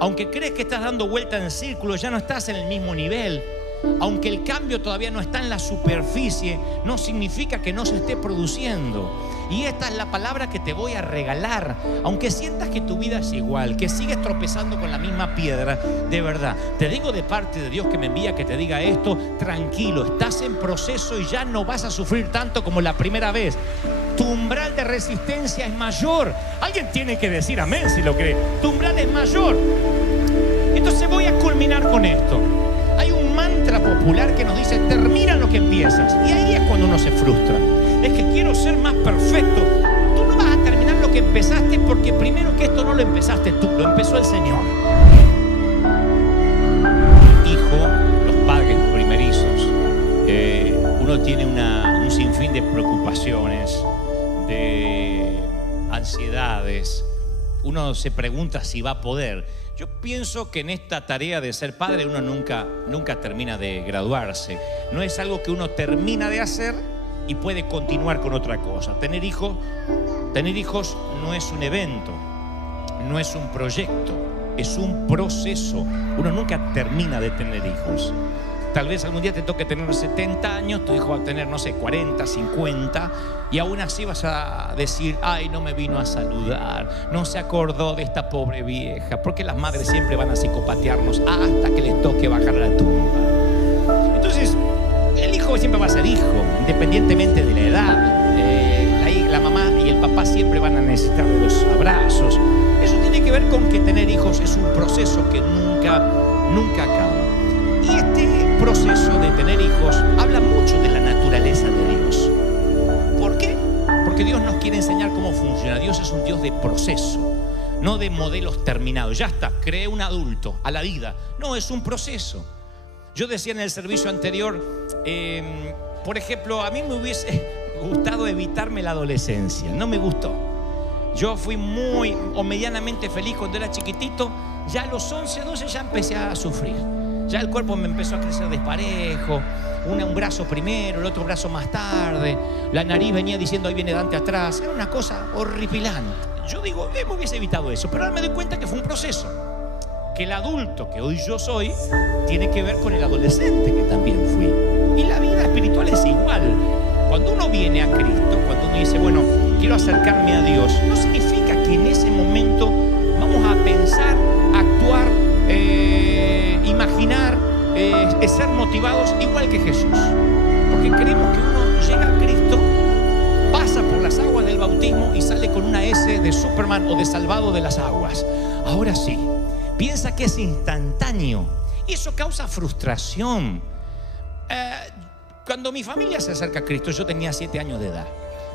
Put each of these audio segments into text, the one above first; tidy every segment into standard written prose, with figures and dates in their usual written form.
Aunque crees que estás dando vuelta en círculo, ya no estás en el mismo nivel. Aunque el cambio todavía no está en la superficie, no significa que no se esté produciendo. Y esta es la palabra que te voy a regalar. Aunque sientas que tu vida es igual, que sigues tropezando con la misma piedra, de verdad, te digo de parte de Dios que me envía que te diga esto: tranquilo, estás en proceso y ya no vas a sufrir tanto como la primera vez. Tu umbral de resistencia es mayor. Alguien tiene que decir amén si lo cree. Tu umbral es mayor. Entonces voy a culminar con esto. Hay un mantra popular que nos dice: termina lo que empiezas. Y ahí es cuando uno se frustra. Es que quiero ser más perfecto. Tú no vas a terminar lo que empezaste, porque primero que esto no lo empezaste tú, lo empezó el Señor. Hijo, los padres primerizos, uno tiene un sinfín de preocupaciones, de ansiedades. Uno se pregunta si va a poder. Yo pienso que en esta tarea de ser padre uno nunca termina de graduarse. No es algo que uno termina de hacer y puede continuar con otra cosa. Tener hijos no es un evento, no es un proyecto, es un proceso. Uno nunca termina de tener hijos. Tal vez algún día te toque tener 70 años, tu hijo va a tener, no sé, 40, 50, y aún así vas a decir: ay, no me vino a saludar, no se acordó de esta pobre vieja. Porque las madres siempre van a psicopatearnos hasta que les toque bajar a la tumba. Entonces, el hijo siempre va a ser hijo, independientemente de la edad. La mamá y el papá siempre van a necesitar de los abrazos. Eso tiene que ver con que tener hijos es un proceso que nunca acaba. Y este proceso de tener hijos habla mucho de la naturaleza de Dios. ¿Por qué? Porque Dios nos quiere enseñar cómo funciona. Dios es un Dios de proceso, no de modelos terminados. Ya está, creé un adulto a la vida. No, es un proceso. Yo decía en el servicio anterior, por ejemplo, a mí me hubiese gustado evitarme la adolescencia. No me gustó. Yo fui muy o medianamente feliz cuando era chiquitito. Ya a los 11, 12 ya empecé a sufrir. Ya el cuerpo me empezó a crecer desparejo, un brazo primero, el otro brazo más tarde, la nariz venía diciendo: ahí viene Dante atrás. Era una cosa horripilante. Yo digo, me hubiese evitado eso, pero ahora me doy cuenta que fue un proceso. Que el adulto que hoy yo soy tiene que ver con el adolescente que también fui. Y la vida espiritual es igual. Cuando uno viene a Cristo, cuando uno dice: bueno, quiero acercarme a Dios, no significa que en ese momento vamos a pensar, actuar, imaginar, ser motivados igual que Jesús. Porque creemos que uno llega a Cristo, pasa por las aguas del bautismo y sale con una S de Superman o de salvado de las aguas. Ahora sí, piensa que es instantáneo y eso causa frustración. Cuando mi familia se acerca a Cristo, yo tenía 7 años de edad.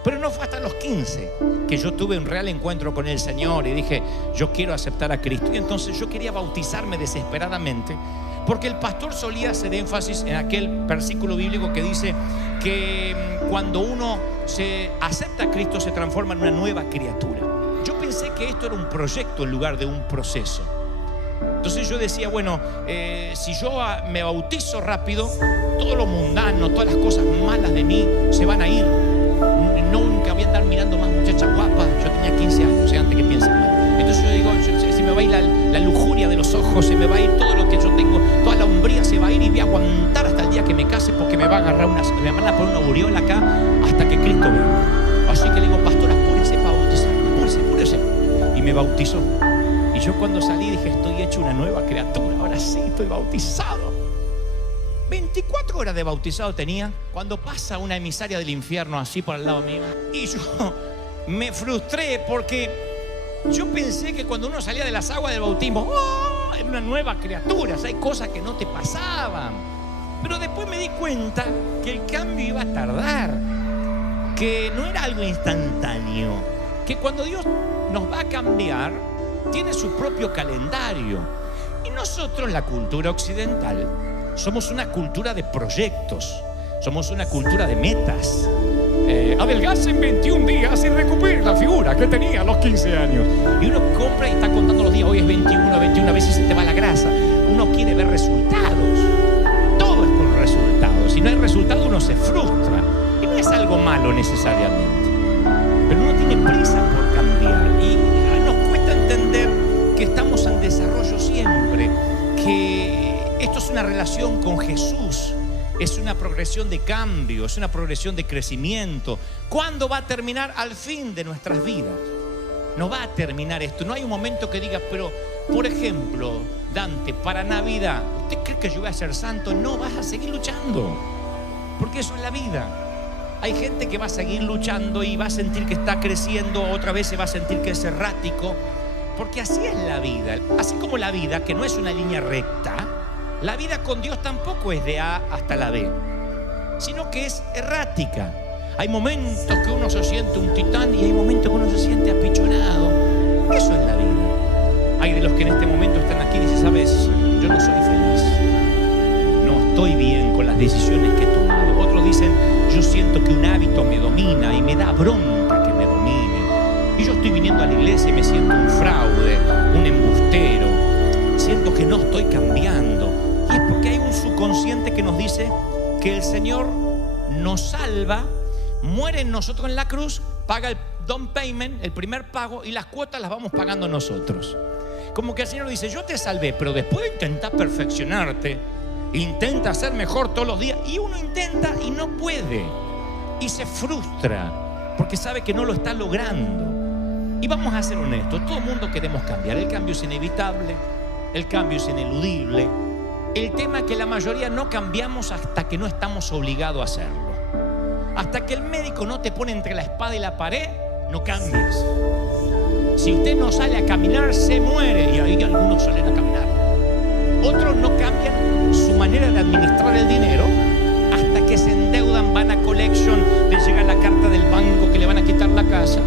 Pero no fue hasta los 15 que yo tuve un real encuentro con el Señor y dije: yo quiero aceptar a Cristo. Y entonces yo quería bautizarme desesperadamente, porque el pastor solía hacer énfasis en aquel versículo bíblico que dice que cuando uno se acepta a Cristo se transforma en una nueva criatura. Yo pensé que esto era un proyecto en lugar de un proceso. Entonces yo decía: bueno, si yo me bautizo rápido, todo lo mundano, todas las cosas malas de mí se van a ir. Nunca voy a andar mirando más muchachas guapas. Yo tenía 15 años, antes que piensen mal. Entonces yo digo: se me va a ir la lujuria de los ojos, se me va a ir todo lo que yo tengo, toda la hombría se va a ir, y voy a aguantar hasta el día que me case, porque me va a agarrar me van a poner una aureola acá hasta que Cristo venga. Así que le digo: pastor, apúrese para bautizarme, apúrese. Y me bautizó. Y yo cuando salí dije: estoy hecho una nueva criatura, ahora sí estoy bautizado. 24 horas de bautizado tenía cuando pasa una emisaria del infierno así por al lado mío. Y yo me frustré porque yo pensé que cuando uno salía de las aguas del bautismo, ¡oh!, era una nueva criatura. O sea, hay cosas que no te pasaban. Pero después me di cuenta que el cambio iba a tardar, que no era algo instantáneo, que cuando Dios nos va a cambiar tiene su propio calendario. Y nosotros, la cultura occidental, somos una cultura de proyectos, somos una cultura de metas. Adelgace en 21 días y recupere la figura que tenía a los 15 años. Y uno compra y está contando los días. Hoy es 21, a veces se te va la grasa. Uno quiere ver resultados. Todo es con resultados. Si no hay resultado, uno se frustra. Y no es algo malo necesariamente, pero uno tiene prisa por cambiar. Y nos cuesta entender que estamos en desarrollo siempre. relación con Jesús es una progresión de cambio, es una progresión de crecimiento. ¿Cuándo va a terminar? Al fin de nuestras vidas. No va a terminar esto. No hay un momento que diga, pero, por ejemplo, Dante, para Navidad, ¿usted cree que yo voy a ser santo? No, vas a seguir luchando, porque eso es la vida. Hay gente que va a seguir luchando y va a sentir que está creciendo, otra vez se va a sentir que es errático, porque así es la vida. Así como la vida, que no es una línea recta, la vida con Dios tampoco es de A hasta la B, sino que es errática. Hay momentos que uno se siente un titán y hay momentos que uno se siente apichonado. Eso es la vida. Hay de los que en este momento están aquí y dicen, sabes, yo no soy feliz, no estoy bien con las decisiones que he tomado. Otros dicen, yo siento que un hábito me domina y me da bronca que me domine. Y yo estoy viniendo a la iglesia y me siento un fraude, un embustero. Siento que no estoy cambiando. Y es porque hay un subconsciente que nos dice que el Señor nos salva, muere en nosotros en la cruz, paga el down payment, el primer pago, y las cuotas las vamos pagando nosotros. Como que el Señor dice, yo te salvé, pero después intenta perfeccionarte, intenta ser mejor todos los días. Y uno intenta y no puede, y se frustra porque sabe que no lo está logrando. Y vamos a ser honestos, todo el mundo queremos cambiar. El cambio es inevitable, el cambio es ineludible. El tema es que la mayoría no cambiamos hasta que no estamos obligados a hacerlo. Hasta que el médico no te pone entre la espada y la pared, no cambias. Si usted no sale a caminar, se muere. Y ahí algunos salen a caminar. Otros no cambian su manera de administrar el dinero hasta que se endeudan, van a collection, les llega la carta del banco que le van a quitar la casa.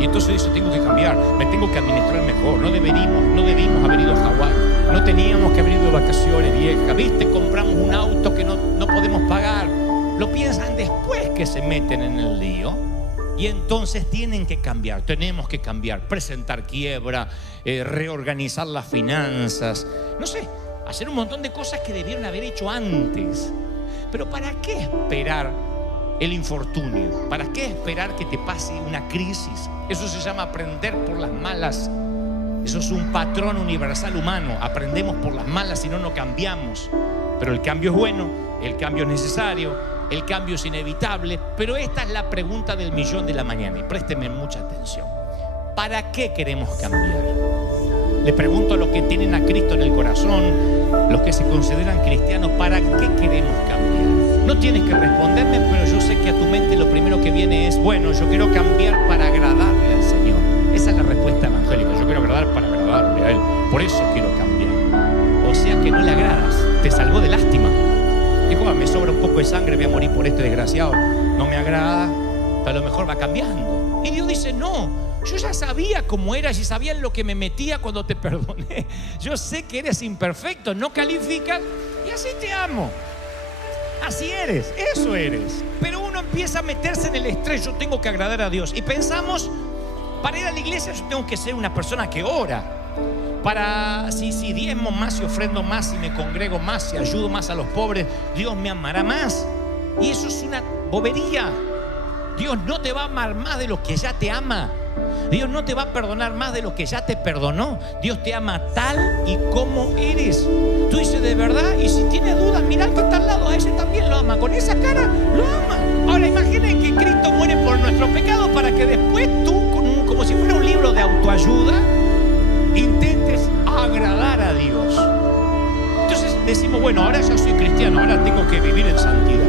Y entonces dice, tengo que cambiar, me tengo que administrar mejor. No debimos haber ido a Hawái. No teníamos que haber ido de vacaciones, vieja. ¿Viste? Compramos un auto que no podemos pagar. Lo piensan después que se meten en el lío. Y entonces tienen que cambiar, tenemos que cambiar, presentar quiebra, reorganizar las finanzas, no sé, hacer un montón de cosas que debieron haber hecho antes. Pero ¿para qué esperar el infortunio? ¿Para qué esperar que te pase una crisis? Eso se llama aprender por las malas. Eso es un patrón universal humano. Aprendemos por las malas y no cambiamos. Pero el cambio es bueno, el cambio es necesario, el cambio es inevitable. Pero esta es la pregunta del millón de la mañana, y présteme mucha atención. ¿Para qué queremos cambiar? Le pregunto a los que tienen a Cristo en el corazón, los que se consideran cristianos, ¿para qué queremos cambiar? No tienes que responderme, pero yo sé que a tu mente lo primero que viene es, bueno, yo quiero cambiar para agradarle al Señor. Esa es la respuesta evangélica. Yo quiero agradar para agradarle a Él, por eso quiero cambiar. O sea que no le agradas, te salvó de lástima. Dijo, me sobra un poco de sangre, voy a morir por este desgraciado. No me agrada, pero a lo mejor va cambiando. Y Dios dice, no, yo ya sabía cómo eras y sabía en lo que me metía cuando te perdoné. Yo sé que eres imperfecto, no calificas, y así te amo. Así eres, eso eres. Pero uno empieza a meterse en el estrés, yo tengo que agradar a Dios. Y pensamos, para ir a la iglesia yo tengo que ser una persona que ora. Para si diezmo más, si ofrendo más, si me congrego más, si ayudo más a los pobres, Dios me amará más. Y eso es una bobería. Dios no te va a amar más de lo que ya te ama. Dios no te va a perdonar más de lo que ya te perdonó. Dios te ama tal y como eres. Tú dices, ¿de verdad? Y si tienes dudas, mira al que está al lado, a ese también lo ama. Con esa cara lo ama. Ahora imaginen que Cristo muere por nuestros pecados para que después tú, como si fuera un libro de autoayuda, intentes agradar a Dios. Entonces decimos, bueno, ahora ya soy cristiano, ahora tengo que vivir en santidad.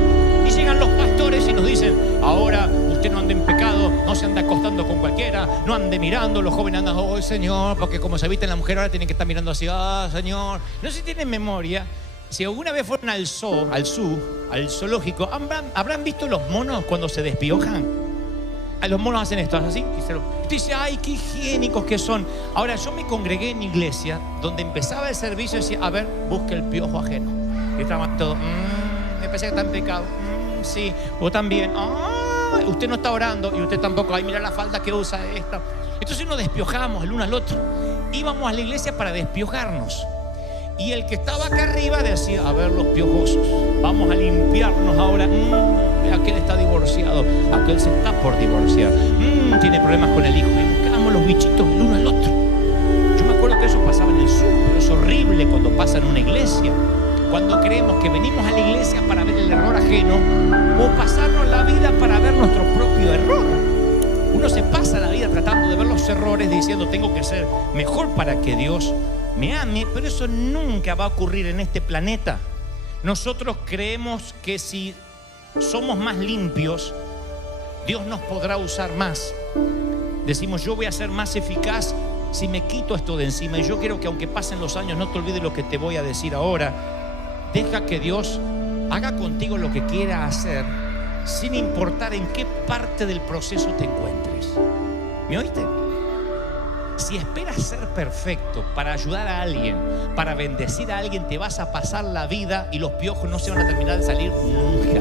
Y llegan los pastores y nos dicen, ahora usted no ande en pecado, no se anda acostando con cualquiera, no ande mirando, los jóvenes andan, oh Señor, porque como se viste en la mujer ahora tienen que estar mirando así, Señor. No sé si tienen memoria, si alguna vez fueron al zoológico, ¿habrán visto los monos cuando se despiojan? Los monos hacen esto, así, y usted dice, ay, qué higiénicos que son. Ahora, yo me congregué en iglesia donde empezaba el servicio y decía, a ver, busque el piojo ajeno. Y estaban todos, me pensé que está en pecado. Sí, vos también. Usted no está orando y usted tampoco. Ay, mira la falda que usa esta. Entonces nos despiojábamos el uno al otro. Íbamos a la iglesia para despiojarnos. Y el que estaba acá arriba decía, a ver los piojosos, vamos a limpiarnos ahora. Aquel está divorciado, aquel se está por divorciar, tiene problemas con el hijo. Y buscábamos los bichitos el uno al otro. Yo me acuerdo que eso pasaba en el sur, pero es horrible cuando pasa en una iglesia. cuando creemos que venimos a la iglesia para ver el error ajeno o pasarnos la vida para ver nuestro propio error. Uno se pasa la vida tratando de ver los errores, diciendo tengo que ser mejor para que Dios me ame, pero eso nunca va a ocurrir en este planeta. Nosotros creemos que si somos más limpios, Dios nos podrá usar más. Decimos, yo voy a ser más eficaz si me quito esto de encima. Y yo quiero que aunque pasen los años, no te olvides lo que te voy a decir ahora. Deja que Dios haga contigo lo que quiera hacer, sin importar en qué parte del proceso te encuentres. ¿Me oíste? Si esperas ser perfecto para ayudar a alguien, para bendecir a alguien, te vas a pasar la vida y los piojos no se van a terminar de salir nunca.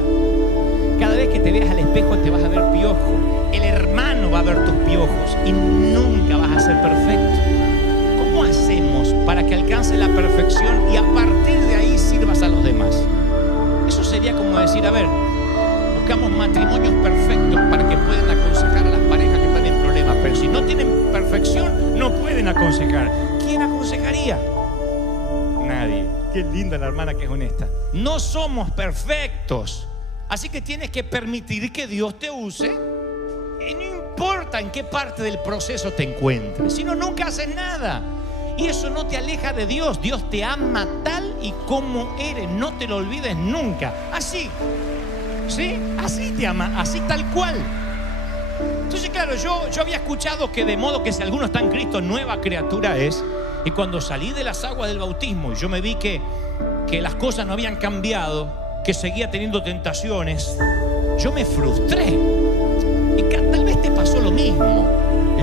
Cada vez que te veas al espejo te vas a ver piojo. El hermano va a ver tus piojos y nunca vas a ser perfecto. ¿Cómo hacemos para que alcance la perfección y a partir de ahí sirvas a los demás? Eso sería como decir, a ver, buscamos matrimonios perfectos para que puedan aconsejar a las parejas que están en problemas, pero si no tienen perfección, no pueden aconsejar. ¿Quién aconsejaría? Nadie. Qué linda la hermana que es honesta. No somos perfectos, así que tienes que permitir que Dios te use. Y no importa en qué parte del proceso te encuentres, si no, nunca haces nada. Y eso no te aleja de Dios. Dios te ama tal y como eres, no te lo olvides nunca. Así, ¿sí? Así te ama, así tal cual. Entonces, claro, yo había escuchado que de modo que si alguno está en Cristo, nueva criatura es. Y cuando salí de las aguas del bautismo, yo me vi que las cosas no habían cambiado, que seguía teniendo tentaciones, yo me frustré. Y tal vez te pasó lo mismo.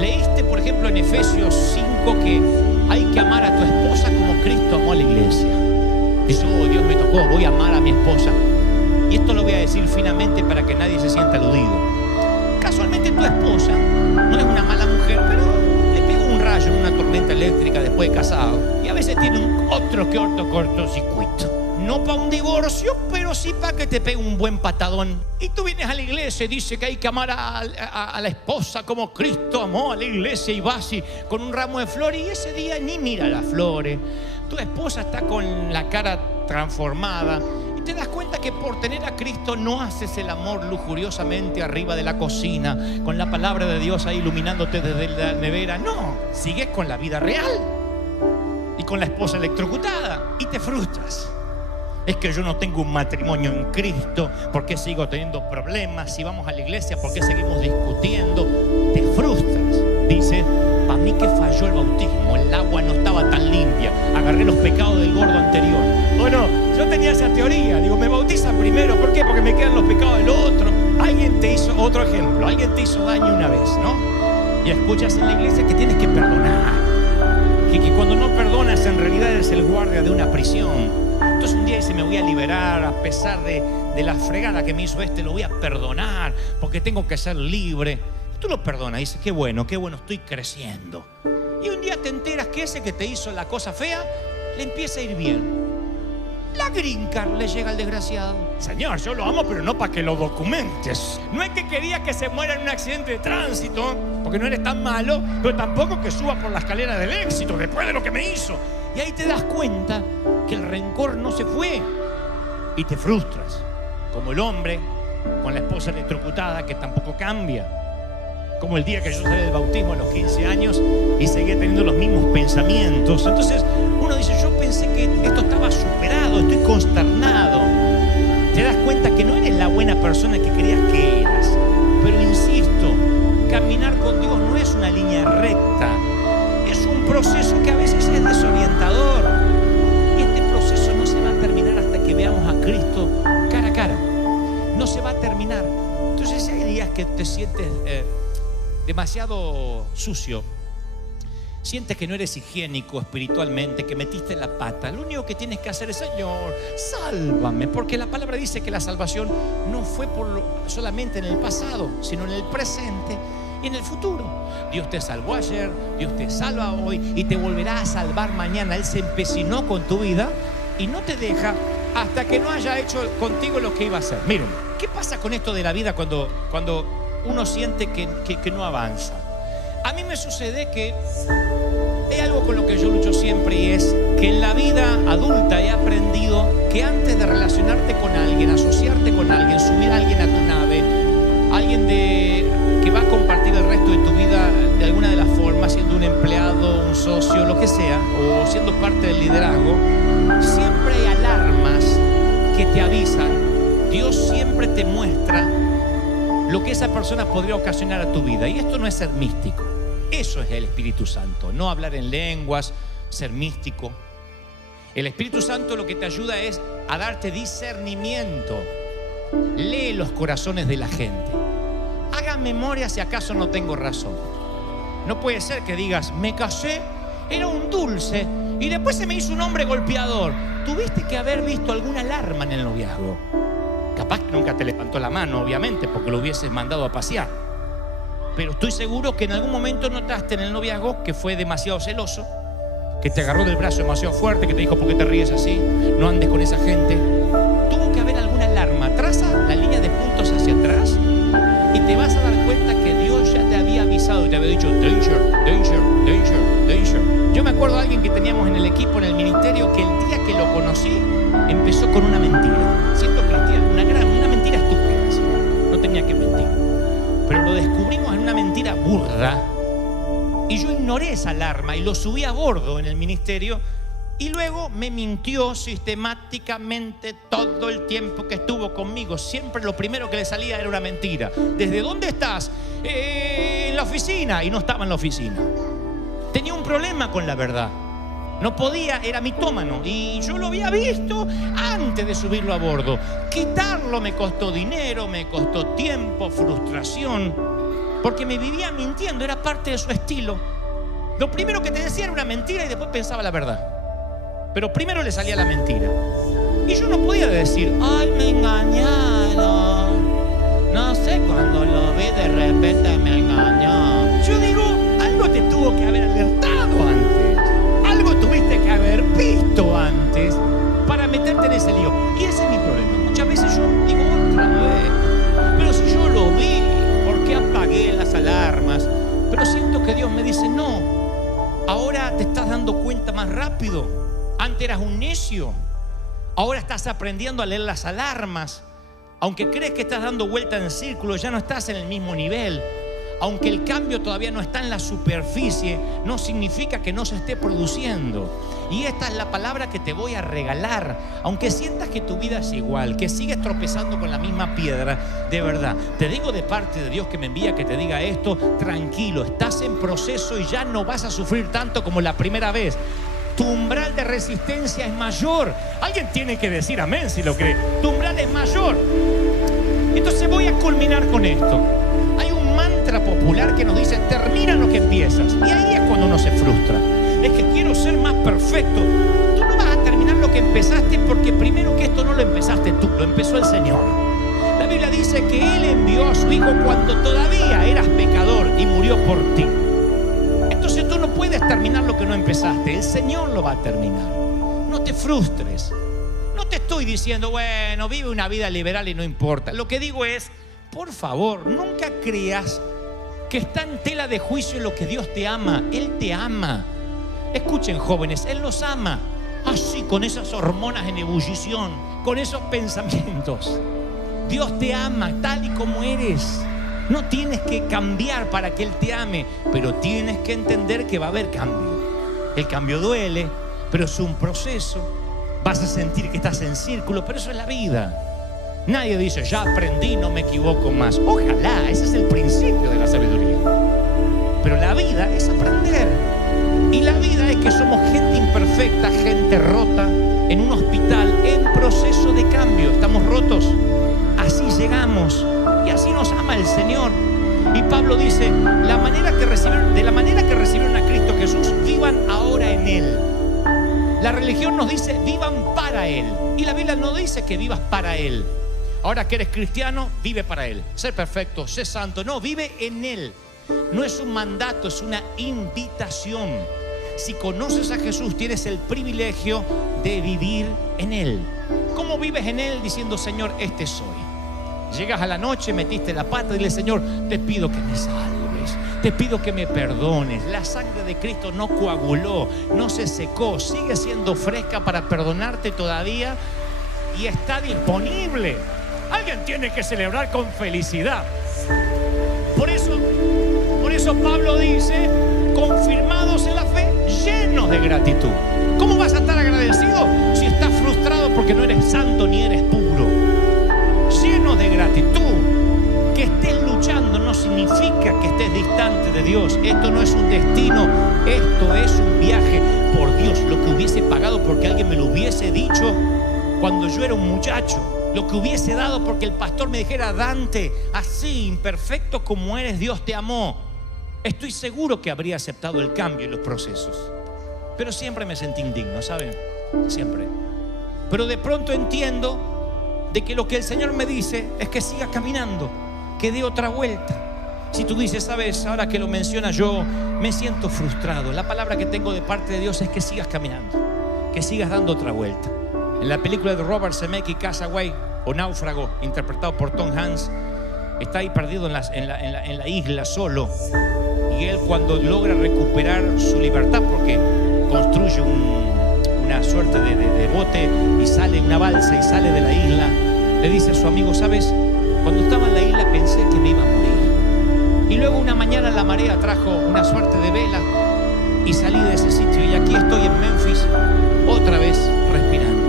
Leíste, por ejemplo, en Efesios 5 que hay que amar a tu esposa como Cristo amó a la iglesia. Dice, oh, Dios me tocó, voy a amar a mi esposa. Y esto lo voy a decir finamente para que nadie se sienta aludido. Casualmente tu esposa no es una mala mujer, pero le pegó un rayo en una tormenta eléctrica después de casado. Y a veces tiene otro cortocircuito. No para un divorcio, pero sí para que te pegue un buen patadón. Y tú vienes a la iglesia y dice que hay que amar a la esposa como Cristo amó a la iglesia, y vas y con un ramo de flores y ese día ni mira las flores. Tu esposa está con la cara transformada y te das cuenta que por tener a Cristo no haces el amor lujuriosamente arriba de la cocina con la palabra de Dios ahí iluminándote desde la nevera. No, sigues con la vida real y con la esposa electrocutada y te frustras. Es que yo no tengo un matrimonio en Cristo, ¿por qué sigo teniendo problemas? Si vamos a la iglesia, ¿por qué seguimos discutiendo? Te frustras. Dices, para mí que falló el bautismo, el agua no estaba tan limpia, agarré los pecados del gordo anterior. O no, yo tenía esa teoría, digo, me bautizan primero, ¿por qué? Porque me quedan los pecados del otro. Alguien te hizo, otro ejemplo, alguien te hizo daño una vez, ¿no? Y escuchas en la iglesia que tienes que perdonar, que cuando no perdonas en realidad eres el guardia de una prisión. Entonces un día dice, me voy a liberar a pesar de la fregada que me hizo lo voy a perdonar porque tengo que ser libre. Tú lo perdonas, dices, qué bueno, estoy creciendo. Y un día te enteras que ese que te hizo la cosa fea le empieza a ir bien. La green card le llega al desgraciado. Señor, yo lo amo, pero no para que lo documentes. No es que quería que se muera en un accidente de tránsito, porque no eres tan malo, pero tampoco que suba por la escalera del éxito después de lo que me hizo. Y ahí te das cuenta que el rencor no se fue y te frustras, como el hombre con la esposa electrocutada que tampoco cambia, como el día que yo salí del bautismo a los 15 años y seguía teniendo los mismos pensamientos. Entonces uno dice, yo pensé que esto estaba superado, estoy consternado. Te das cuenta que no eres la buena persona que creías que eras. Pero insisto, caminar con Dios no es una línea recta, es un proceso que a veces es desorientador. Y este proceso no se va a terminar hasta que veamos a Cristo cara a cara. No se va a terminar. Entonces hay días que te sientes demasiado sucio, sientes que no eres higiénico espiritualmente, que metiste la pata. Lo único que tienes que hacer es, Señor, sálvame, porque la palabra dice que la salvación no fue solamente en el pasado, sino en el presente y en el futuro. Dios te salvó ayer, Dios te salva hoy y te volverá a salvar mañana. Él se empecinó con tu vida y no te deja hasta que no haya hecho contigo lo que iba a hacer. Miren, ¿qué pasa con esto de la vida cuando uno siente que no avanza? A mí me sucede que hay algo con lo que yo lucho siempre, y es que en la vida adulta he aprendido que antes de relacionarte con alguien, asociarte con alguien, subir a alguien a tu nave, alguien que va a compartir el resto de tu vida de alguna de las formas, siendo un empleado, un socio, lo que sea, o siendo parte del liderazgo, siempre hay alarmas que te avisan. Dios siempre te muestra lo que esa persona podría ocasionar a tu vida. Y esto no es ser místico. Eso es el Espíritu Santo. No hablar en lenguas, ser místico. El Espíritu Santo lo que te ayuda es a darte discernimiento. Lee los corazones de la gente. Haga memoria si acaso no tengo razón. No puede ser que digas, me casé, era un dulce y después se me hizo un hombre golpeador. Tuviste que haber visto alguna alarma en el noviazgo. Capaz que nunca te levantó la mano, obviamente, porque lo hubieses mandado a pasear. Pero estoy seguro que en algún momento notaste en el noviazgo que fue demasiado celoso, que te agarró del brazo demasiado fuerte, que te dijo, ¿por qué te ríes así? No andes con esa gente. Tuvo que haber alguna alarma. Traza la línea de puntos hacia atrás y te vas a dar cuenta que Dios ya te había avisado y te había dicho, danger, danger, danger, danger. Yo me acuerdo de alguien que teníamos en el equipo, en el ministerio, que el día que lo conocí, empezó con una mentira. Siendo cristiano, una mentira estúpida, ¿sí? No tenía que mentir. Pero lo descubrimos en una mentira burda. Y yo ignoré esa alarma y lo subí a bordo en el ministerio. Y luego me mintió sistemáticamente todo el tiempo que estuvo conmigo. Siempre lo primero que le salía era una mentira. ¿Desde dónde estás? En la oficina. Y no estaba en la oficina. Tenía un problema con la verdad. No podía, era mitómano. Y yo lo había visto antes de subirlo a bordo. Quitarlo me costó dinero, me costó tiempo, frustración. Porque me vivía mintiendo, era parte de su estilo. Lo primero que te decía era una mentira y después pensaba la verdad. Pero primero le salía la mentira. Y yo no podía decir, ay, me engañaron. No sé, cuando lo vi de repente me engañó. Yo digo, algo te tuvo que haber alertado antes. Algo tuviste que haber visto antes para meterte en ese lío. Y ese es mi problema. Muchas veces yo digo otra vez, pero si yo lo vi, ¿por qué apagué las alarmas? Pero siento que Dios me dice, no, ahora te estás dando cuenta más rápido. Antes eras un necio. Ahora estás aprendiendo a leer las alarmas. Aunque crees que estás dando vuelta en círculo, ya no estás en el mismo nivel. Aunque el cambio todavía no está en la superficie, no significa que no se esté produciendo. Y esta es la palabra que te voy a regalar. Aunque sientas que tu vida es igual, que sigues tropezando con la misma piedra, de verdad, te digo de parte de Dios que me envía que te diga esto, tranquilo, estás en proceso y ya no vas a sufrir tanto como la primera vez. Tu umbral de resistencia es mayor. Alguien tiene que decir amén si lo cree. Tu umbral es mayor. Entonces voy a culminar con esto. Hay un mantra popular que nos dice, termina lo que empiezas. Y ahí es cuando uno se frustra. Es que quiero ser más perfecto. Tú no vas a terminar lo que empezaste porque primero que esto no lo empezaste tú, lo empezó el Señor. La Biblia dice que Él envió a su Hijo cuando todavía eras pecador y murió por ti. Entonces tú no puedes terminar lo que no empezaste. El Señor lo va a terminar. No te frustres. No te estoy diciendo, bueno, vive una vida liberal y no importa. Lo que digo es, por favor, nunca creas que está en tela de juicio lo que Dios te ama. Él te ama. Escuchen, jóvenes, Él los ama. Así, con esas hormonas en ebullición, con esos pensamientos. Dios te ama tal y como eres. No tienes que cambiar para que Él te ame, pero tienes que entender que va a haber cambio. El cambio duele, pero es un proceso. Vas a sentir que estás en círculo, pero eso es la vida. Nadie dice, ya aprendí, no me equivoco más. Ojalá, ese es el principio de la sabiduría. Pero la vida es aprender. Y la vida es que somos gente imperfecta, gente rota, en un hospital, en proceso de cambio. Estamos rotos. Así llegamos. Y así nos ama el Señor. Y Pablo dice, de la manera que recibieron a Cristo Jesús, vivan ahora en Él. La religión nos dice, vivan para Él. Y la Biblia no dice que vivas para Él. Ahora que eres cristiano, vive para Él. Sé perfecto, sé santo. No, vive en Él. No es un mandato, es una invitación. Si conoces a Jesús, tienes el privilegio de vivir en Él. ¿Cómo vives en Él? Diciendo, Señor, este soy. Llegas a la noche, metiste la pata y dile, Señor, te pido que me salves, te pido que me perdones. La sangre de Cristo no coaguló, no se secó, sigue siendo fresca para perdonarte todavía. y está disponible. Alguien tiene que celebrar con felicidad. Por eso Pablo dice, confirmados en la fe, llenos de gratitud. ¿Cómo vas a estar agradecido si estás frustrado porque no eres santo ni eres puro? Llenos de gratitud. Que estés luchando no significa que estés distante de Dios. Esto no es un destino, esto es un viaje por Dios. Lo que hubiese pagado porque alguien me lo hubiese dicho cuando yo era un muchacho. Lo que hubiese dado porque el pastor me dijera, Dante, así, imperfecto como eres, Dios te amó. Estoy seguro que habría aceptado el cambio y los procesos. Pero siempre me sentí indigno, ¿saben? Siempre. Pero de pronto entiendo de que lo que el Señor me dice es que siga caminando, que dé otra vuelta. Si tú dices, sabes, ahora que lo mencionas, yo me siento frustrado, la palabra que tengo de parte de Dios es que sigas caminando, que sigas dando otra vuelta. En la película de Robert Zemeckis, Castaway o Náufrago, interpretado por Tom Hanks, está ahí perdido en la isla solo, y él, cuando logra recuperar su libertad, porque construye una suerte de bote y sale una balsa y sale de la isla, le dice a su amigo, sabes, cuando estaba en la isla pensé que me iba a morir, y luego una mañana la marea trajo una suerte de vela y salí de ese sitio, y aquí estoy en Memphis otra vez respirando.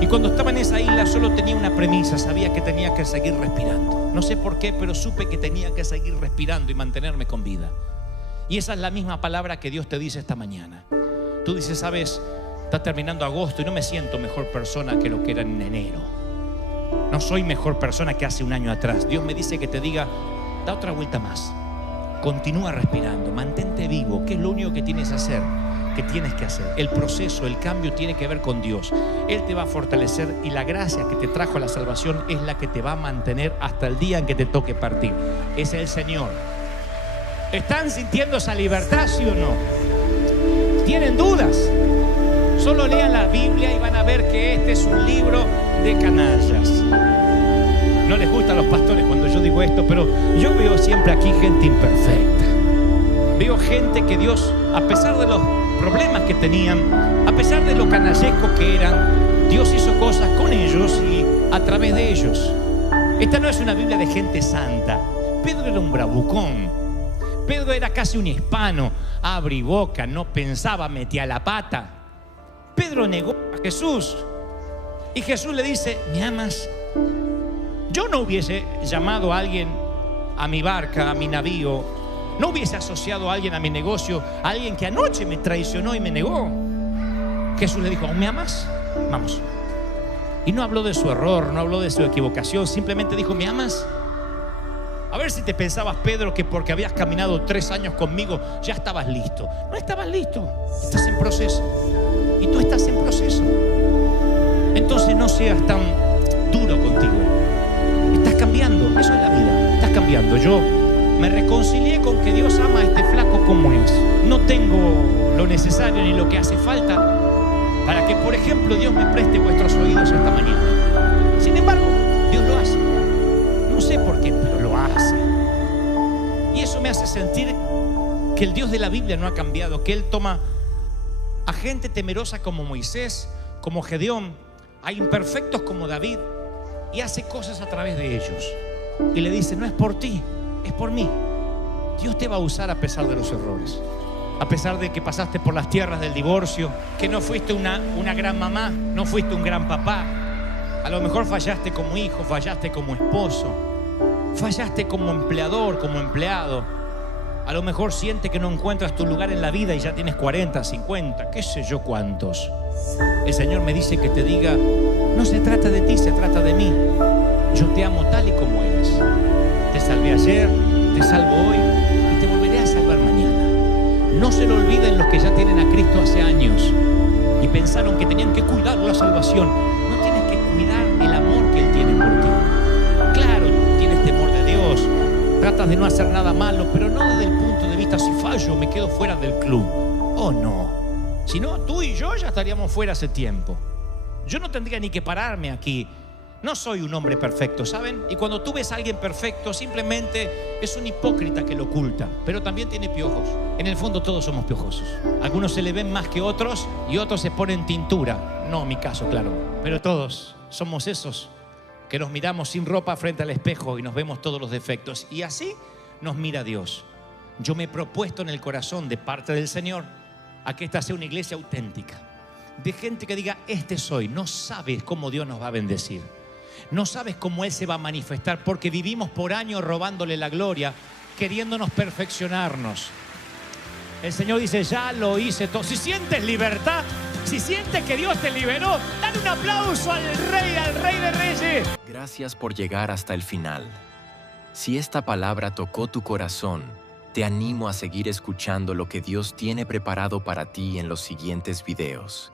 Y cuando estaba en esa isla solo tenía una premisa, sabía que tenía que seguir respirando. No sé por qué, pero supe que tenía que seguir respirando y mantenerme con vida. Y esa es la misma palabra que Dios te dice esta mañana. Tú dices, sabes, está terminando agosto y no me siento mejor persona que lo que era en enero. No soy mejor persona que hace un año atrás. Dios me dice que te diga, da otra vuelta más. Continúa respirando, mantente vivo, que es lo único que tienes que hacer. El proceso, el cambio tiene que ver con Dios. Él te va a fortalecer y la gracia que te trajo a la salvación es la que te va a mantener hasta el día en que te toque partir. Es el Señor. ¿Están sintiendo esa libertad, sí o no? ¿Tienen dudas? Solo lean la Biblia y van a ver que este es un libro de canallas. No les gusta a los pastores cuando yo digo esto, pero yo veo siempre aquí gente imperfecta. Veo gente que Dios, a pesar de los problemas que tenían, a pesar de lo canallesco que eran, Dios hizo cosas con ellos y a través de ellos. Esta no es una Biblia de gente santa. Pedro era un bravucón. Pedro era casi un hispano. Abre boca, no pensaba, metía la pata. Pedro negó a Jesús. Y Jesús le dice, ¿me amas? Yo no hubiese llamado a alguien a mi barca, a mi navío. No hubiese asociado a alguien a mi negocio, a alguien que anoche me traicionó y me negó. Jesús le dijo, ¿me amas? Vamos. Y no habló de su error, no habló de su equivocación, simplemente dijo, ¿me amas? A ver si te pensabas, Pedro, que porque habías caminado 3 años conmigo ya estabas listo. No estabas listo, estás en proceso. Y tú estás en proceso. Entonces no seas tan duro contigo. Estás cambiando, eso es la vida, estás cambiando. Yo me reconcilié con que Dios ama a este flaco como es. No tengo lo necesario ni lo que hace falta para que, por ejemplo, Dios me preste vuestros oídos esta mañana. Sin embargo, Dios lo hace. No sé por qué, pero lo hace. Y eso me hace sentir que el Dios de la Biblia no ha cambiado, que Él toma a gente temerosa como Moisés, como Gedeón, a imperfectos como David, y hace cosas a través de ellos. Y le dice, no es por ti, es por mí. Dios te va a usar a pesar de los errores, a pesar de que pasaste por las tierras del divorcio, que no fuiste una gran mamá, no fuiste un gran papá. A lo mejor fallaste como hijo, fallaste como esposo, fallaste como empleador, como empleado. A lo mejor sientes que no encuentras tu lugar en la vida y ya tienes 40, 50, qué sé yo cuántos. El Señor me dice que te diga, no se trata de ti, se trata de mí. Yo te amo tal y como eres. Te salvé ayer, te salvo hoy y te volveré a salvar mañana. No se lo olviden los que ya tienen a Cristo hace años y pensaron que tenían que cuidar la salvación. No tienes que cuidar el amor que Él tiene por ti. Claro, tienes temor de Dios, tratas de no hacer nada malo, pero no desde el punto de vista, si fallo me quedo fuera del club. Oh no, si no, tú y yo ya estaríamos fuera hace tiempo. Yo no tendría ni que pararme aquí No soy un hombre perfecto, ¿saben? Y cuando tú ves a alguien perfecto, simplemente es un hipócrita que lo oculta, pero también tiene piojos. En el fondo todos somos piojosos. Algunos se le ven más que otros y otros se ponen tintura. No mi caso, claro. Pero todos somos esos que nos miramos sin ropa frente al espejo y nos vemos todos los defectos. Y así nos mira Dios. Yo me he propuesto en el corazón de parte del Señor a que esta sea una iglesia auténtica. De gente que diga, este soy. No sabes cómo Dios nos va a bendecir. No sabes cómo Él se va a manifestar, porque vivimos por años robándole la gloria, queriéndonos perfeccionarnos. El Señor dice, ya lo hice todo. Si sientes libertad, si sientes que Dios te liberó, dale un aplauso al Rey de Reyes. Gracias por llegar hasta el final. Si esta palabra tocó tu corazón, te animo a seguir escuchando lo que Dios tiene preparado para ti en los siguientes videos.